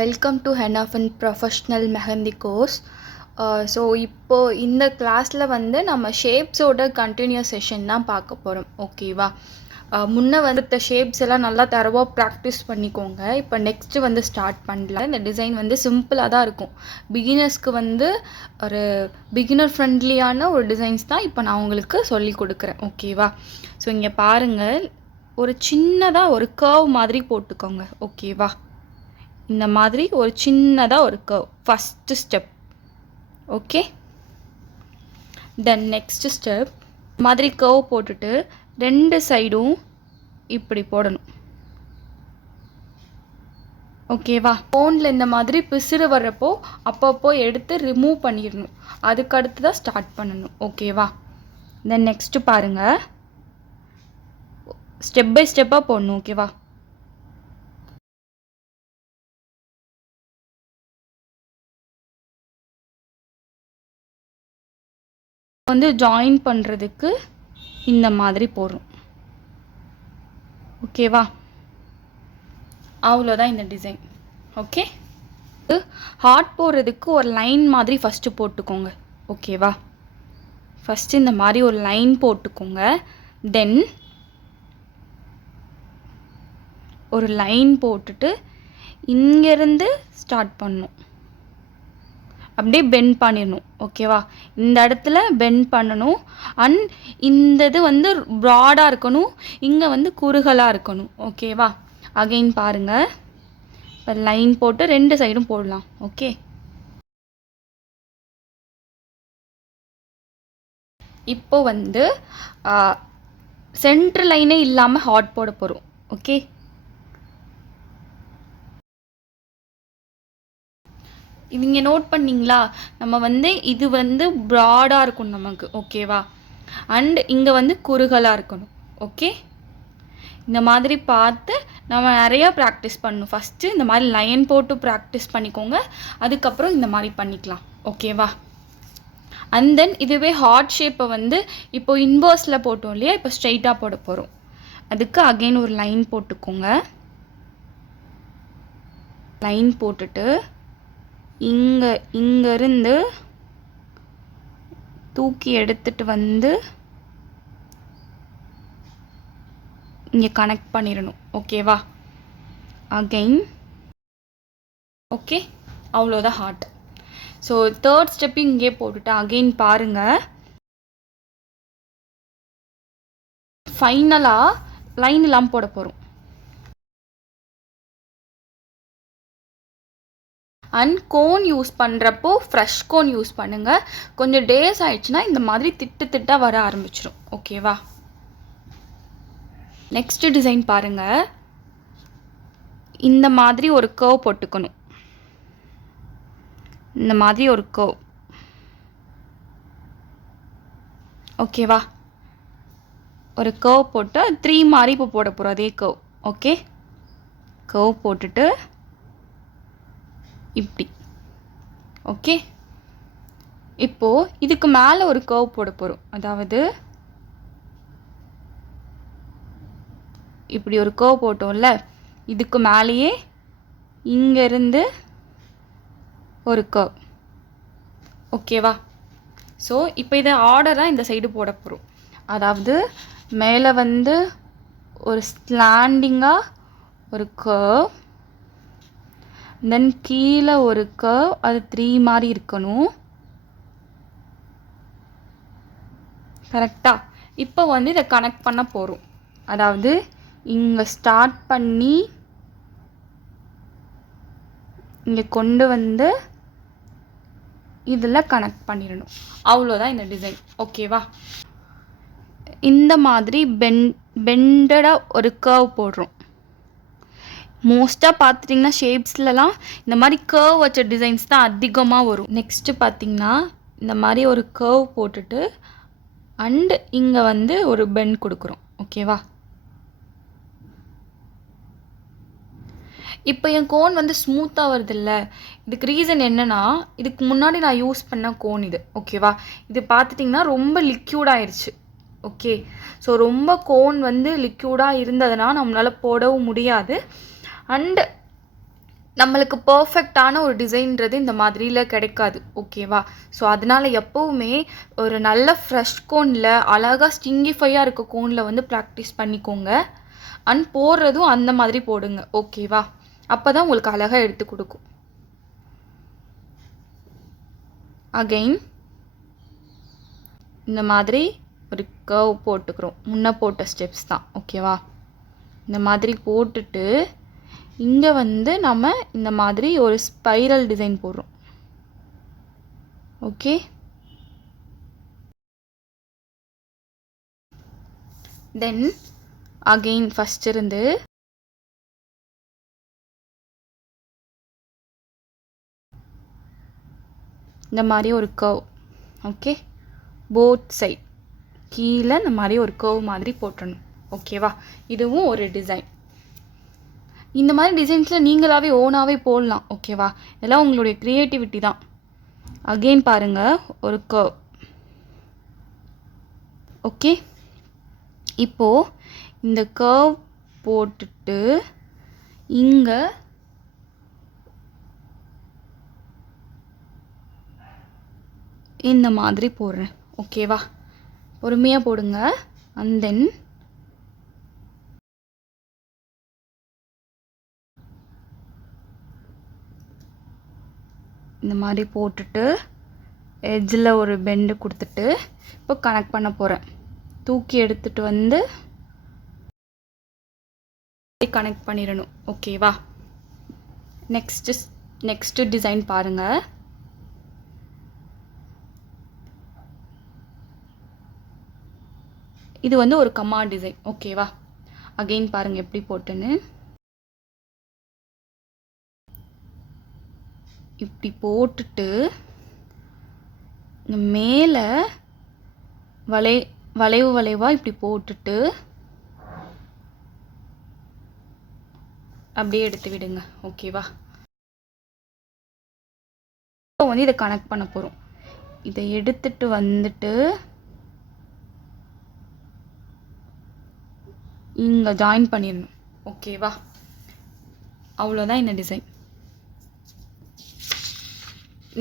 Welcome to ஹெனாஃபன் professional mehndi course. So இப்போது இந்த கிளாஸில் வந்து நம்ம ஷேப்ஸோட கண்டினியூஸ் செஷன் தான் பார்க்க போகிறோம். ஓகேவா? முன்னே வந்து ஷேப்ஸ் எல்லாம் நல்லா தரவாக ப்ராக்டிஸ் பண்ணிக்கோங்க. இப்போ நெக்ஸ்ட்டு வந்து ஸ்டார்ட் பண்ணலாம். இந்த டிசைன் வந்து சிம்பிளாக தான் இருக்கும். பிகினர்ஸ்க்கு வந்து ஒரு பிகினர் ஃப்ரெண்ட்லியான ஒரு டிசைன்ஸ் தான் இப்போ நான் உங்களுக்கு சொல்லி கொடுக்குறேன். ஓகேவா? ஸோ இங்கே பாருங்கள், ஒரு சின்னதாக ஒரு கர்வ் மாதிரி போட்டுக்கோங்க. ஓகேவா? இந்த மாதிரி ஒரு சின்னதாக ஒரு curve first step. Okay, then next step மாதிரி கர்வ் போட்டுட்டு ரெண்டு சைடும் இப்படி போடணும். ஓகேவா? ஃபோனில் இந்த மாதிரி பிசுறு வர்றப்போ அப்பப்போ எடுத்து ரிமூவ் பண்ணிடணும். அதுக்கு அடுத்து தான் ஸ்டார்ட் பண்ணணும். ஓகேவா? தென் நெக்ஸ்ட்டு பாருங்கள், ஸ்டெப் பை ஸ்டெப்பாக போடணும். ஓகேவா? வந்து ஜாயின் பண்ணுறதுக்கு இந்த மாதிரி போடுறோம். ஓகேவா? அவ்வளோதான் இந்த டிசைன். ஓகே, ஹார்ட் போடுறதுக்கு ஒரு லைன் மாதிரி ஃபஸ்ட்டு போட்டுக்கோங்க. ஓகேவா? ஃபஸ்ட்டு இந்த மாதிரி ஒரு லைன் போட்டுக்கோங்க. தென் ஒரு லைன் போட்டுட்டு இங்கேருந்து ஸ்டார்ட் பண்ணணும். அப்படியே பெண்ட் பண்ணிடணும். ஓகேவா? இந்த இடத்துல பெண்ட் பண்ணணும். அண்ட் இந்த இது வந்து ப்ராடாக இருக்கணும், இங்கே வந்து குறுகலாக இருக்கணும். ஓகேவா? அகைன் பாருங்கள், இப்போ லைன் போட்டு ரெண்டு சைடும் போடலாம். ஓகே, இப்போ வந்து சென்ட்ரு லைனே இல்லாமல் ஹார்ட் போட போகிறோம். ஓகே, இவங்க நோட் பண்ணிங்களா? நம்ம வந்து இது வந்து ப்ராடாக இருக்கும் நமக்கு. ஓகேவா? அண்ட் இங்கே வந்து குறுகலாக இருக்கணும். ஓகே, இந்த மாதிரி பார்த்து நம்ம நிறையா ப்ராக்டிஸ் பண்ணணும். ஃபஸ்ட்டு இந்த மாதிரி லைன் போட்டு ப்ராக்டிஸ் பண்ணிக்கோங்க, அதுக்கப்புறம் இந்த மாதிரி பண்ணிக்கலாம். ஓகேவா? அண்ட் தென் இதுவே ஹார்ட் ஷேப்பை வந்து இப்போ இன்வர்ஸில் போட்டோம் இல்லையா, இப்போ ஸ்ட்ரைட்டாக போட போகிறோம். அதுக்கு அகெயின் ஒரு லைன் போட்டுக்கோங்க. லைன் போட்டுட்டு இங்கேருந்து தூக்கி எடுத்துட்டு வந்து இங்கே கனெக்ட் பண்ணிடணும். ஓகேவா? அகைன் ஓகே, அவ்வளோதான் ஹார்ட். ஸோ தேர்ட் ஸ்டெப்பு இங்கே போட்டுட்டு அகெயின் பாருங்கள், ஃபைனலாக லைன் இல்லாமல் போட போகிறோம். அண்ட் கோன் யூஸ் பண்ணுறப்போ ஃப்ரெஷ் கோன் யூஸ் பண்ணுங்கள். கொஞ்சம் டேஸ் ஆயிடுச்சுன்னா இந்த மாதிரி திட்டு திட்டாக வர ஆரம்பிச்சிடும். ஓகேவா? நெக்ஸ்ட் டிசைன் பாருங்கள், இந்த மாதிரி ஒரு கர்வ் போட்டுக்கணும். இந்த மாதிரி ஒரு கர்வ். ஓகேவா? ஒரு கர்வ் போட்டு 3 மாதிரி இப்போ போட போகிறோம். அதே கர்வ். ஓகே, கர்வ் போட்டுட்டு இப்படி. ஓகே, இப்போது இதுக்கு மேலே ஒரு கர்வ் போட போகிறோம். அதாவது இப்படி ஒரு கர்வ் போட்டோம்ல, இதுக்கு மேலேயே இங்கேருந்து ஒரு கர்வ். ஓகேவா? ஸோ இப்போ இதை ஆர்டராக இந்த சைடு போட போகிறோம். அதாவது மேலே வந்து ஒரு ஸ்லாண்டிங்காக ஒரு கர்வ், தென் கீழே ஒரு கர்வ், அது 3 மாதிரி இருக்கணும். கரெக்டாக? இப்போ வந்து இதை கனெக்ட் பண்ண போகிறோம். அதாவது இங்கே ஸ்டார்ட் பண்ணி இங்கே கொண்டு வந்து இதில் கனெக்ட் பண்ணிடணும். அவ்வளோதான் இந்த டிசைன். ஓகேவா? இந்த மாதிரி பெண்டடாக ஒரு கர்வ் போடுறோம். மோஸ்ட்டாக பார்த்துட்டிங்கன்னா ஷேப்ஸ்லலாம் இந்த மாதிரி கர்வ் வச்ச டிசைன்ஸ் தான் அதிகமாக வரும். நெக்ஸ்ட்டு பார்த்திங்கன்னா இந்த மாதிரி ஒரு கர்வ் போட்டுட்டு அண்டு இங்கே வந்து ஒரு பெண்ட் கொடுக்குறோம். ஓகேவா? இப்போ என் கோன் வந்து ஸ்மூத்தாக வருதில்ல, இதுக்கு ரீசன் என்னென்னா, இதுக்கு முன்னாடி நான் யூஸ் பண்ண கோன் இது. ஓகேவா? இது பார்த்துட்டிங்கன்னா ரொம்ப லிக்யூடாகிடுச்சு. ஓகே, ஸோ ரொம்ப கோன் வந்து லிக்யூடாக இருந்ததுன்னா நம்மளால் போடவும் முடியாது. அண்டு நம்மளுக்கு பர்ஃபெக்டான ஒரு டிசைன்றது இந்த மாதிரியில் கிடைக்காது. ஓகேவா? ஸோ அதனால் எப்போவுமே ஒரு நல்ல ஃப்ரெஷ் கோனில் அழகாக ஸ்டிங்கிஃபையாக இருக்க கோனில் வந்து ப்ராக்டிஸ் பண்ணிக்கோங்க. அண்ட் போடுறதும் அந்த மாதிரி போடுங்க. ஓகேவா? அப்போ தான் உங்களுக்கு அழகாக எடுத்து கொடுக்கும். அகெயின் இந்த மாதிரி ஒரு கர்வ் போட்டுக்கிறோம். முன்ன போட்ட ஸ்டெப்ஸ் தான். ஓகேவா? இந்த மாதிரி போட்டுட்டு இங்கே வந்து நம்ம இந்த மாதிரி ஒரு ஸ்பைரல் டிசைன் போடுறோம். ஓகே, தென் அகெயின் ஃபஸ்ட் இருந்து இந்த மாதிரி ஒரு கர்வ். ஓகே, போத் சைட் கீழே இந்த மாதிரி ஒரு கர்வ் மாதிரி போட்டுடணும். ஓகேவா? இதுவும் ஒரு டிசைன். இந்த மாதிரி டிசைன்ஸில் நீங்களாகவே ஓனாகவே போடலாம். ஓகேவா? இதெல்லாம் உங்களுடைய க்ரியேட்டிவிட்டி தான். அகெயின் பாருங்கள், ஒரு கர்வ். ஓகே, இப்போது இந்த கர்வ் போட்டுட்டு இங்கே இந்த மாதிரி போடுறேன். ஓகேவா? பொறுமையாக போடுங்க. அண்ட் தென் இந்த மாதிரி போட்டுட்டு எட்ஜில் ஒரு பெண்டு கொடுத்துட்டு இப்போ கனெக்ட் பண்ண போகிறேன். தூக்கி எடுத்துகிட்டு வந்து கனெக்ட் பண்ணிடணும். ஓகேவா? நெக்ஸ்ட்டு டிசைன் பாருங்கள். இது வந்து ஒரு கம்மா டிசைன். ஓகேவா? அகெயின் பாருங்கள் எப்படி போட்டுன்னு. இப்படி போட்டுட்டு மேலே வளைவு வளைவாக இப்படி போட்டுட்டு அப்படியே எடுத்து விடுங்க. ஓகேவா? இப்போ வந்து இதை கனெக்ட் பண்ண போகிறோம். இதை எடுத்துட்டு வந்துட்டு இங்கே ஜாயின் பண்ணிடணும். ஓகேவா? அவ்வளோதான் இந்த டிசைன்.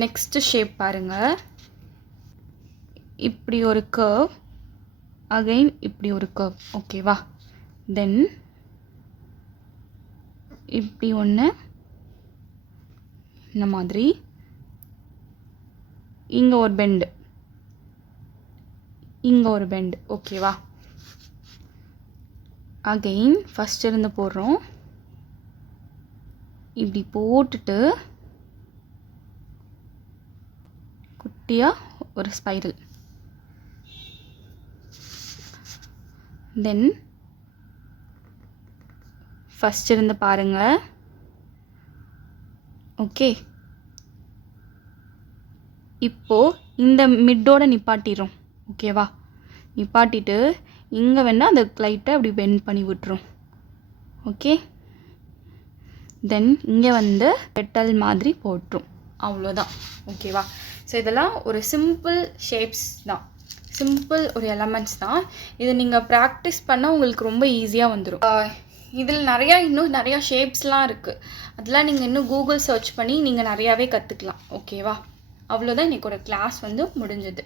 நெக்ஸ்ட்டு ஷேப் பாருங்கள். இப்படி ஒரு கர்வ், அகெயின் இப்படி ஒரு கர்வ். ஓகேவா? தென் இப்படி ஒன்று, இந்த மாதிரி இங்கே ஒரு பெண்டு, இங்கே ஒரு பெண்டு. ஓகேவா? அகெயின் ஃபஸ்ட் இருந்து போடுறோம். இப்படி போட்டுட்டு குட்டியாக ஒரு ஸ்பைரல். தென் ஃபஸ்ட் இருந்து பாருங்கள். ஓகே, இப்போது இந்த மிட்டோட நிப்பாட்டிடுறோம். ஓகேவா? நிப்பாட்டிட்டு இங்கே வேணால் அந்த லைட்டை அப்படி பெண்ட் பண்ணி விட்டுரும். ஓகே, தென் இங்கே வந்து பெட்டல் மாதிரி போட்டுரும். அவ்வளோதான். ஓகேவா? ஸோ இதெல்லாம் ஒரு சிம்பிள் ஷேப்ஸ் தான், சிம்பிள் ஒரு எலமெண்ட்ஸ் தான். இதை நீங்கள் ப்ராக்டிஸ் பண்ணால் உங்களுக்கு ரொம்ப ஈஸியாக வந்துடும். இதில் இன்னும் நிறையா ஷேப்ஸ்லாம் இருக்குது. அதெல்லாம் நீங்கள் இன்னும் கூகுள் சர்ச் பண்ணி நீங்கள் நிறையாவே கற்றுக்கலாம். ஓகேவா? அவ்வளோதான். இன்றைக்கி ஒரு கிளாஸ் வந்து முடிஞ்சது.